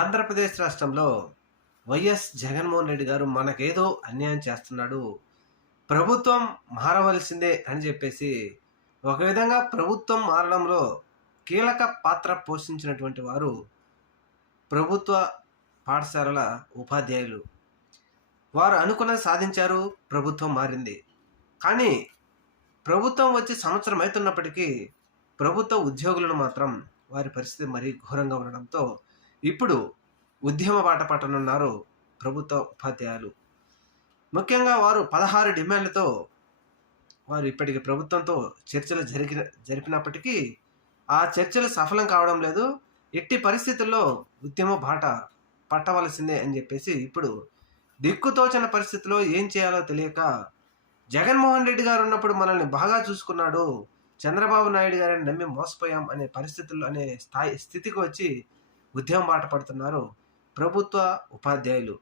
ఆంధ్రప్రదేశ్ రాష్ట్రంలో వైఎస్ జగన్మోహన్ రెడ్డి గారు మనకేదో అన్యాయం చేస్తున్నాడు. ప్రభుత్వం మారవలసిందే అని చెప్పేసి ఒక విధంగా ప్రభుత్వం మారడంలో కీలక పాత్ర పోషించినటువంటి వారు ప్రభుత్వ పాఠశాలల ఉపాధ్యాయులు. వారు అనుకున్నది సాధించారు. ప్రభుత్వం మారింది. కానీ ప్రభుత్వం వచ్చి సంవత్సరం అవుతున్నప్పటికీ ప్రభుత్వ ఉద్యోగులను మాత్రం వారి పరిస్థితి మరీ ఘోరంగా ఉండడంతో ఇప్పుడు ఉద్యమ బాట పట్టనున్నారు ప్రభుత్వ ఉపాధ్యాయులు. ముఖ్యంగా వారు 16 డిమాండ్లతో వారు ఇప్పటికి ప్రభుత్వంతో చర్చలు జరిపినప్పటికీ ఆ చర్చలు సఫలం కావడం లేదు. ఎట్టి పరిస్థితుల్లో ఉద్యమ బాట పట్టవలసిందే అని చెప్పేసి ఇప్పుడు దిక్కుతోచని పరిస్థితిలో ఏం చేయాలో తెలియక జగన్మోహన్ రెడ్డి గారు ఉన్నప్పుడు మనల్ని బాగా చూసుకున్నాడు, చంద్రబాబు నాయుడు గారిని నమ్మి మోసపోయాం అనే పరిస్థితుల్లో స్థితికి వచ్చి ఉద్యమం బాట పడుతున్నారు ప్రభుత్వ ఉపాధ్యాయులు.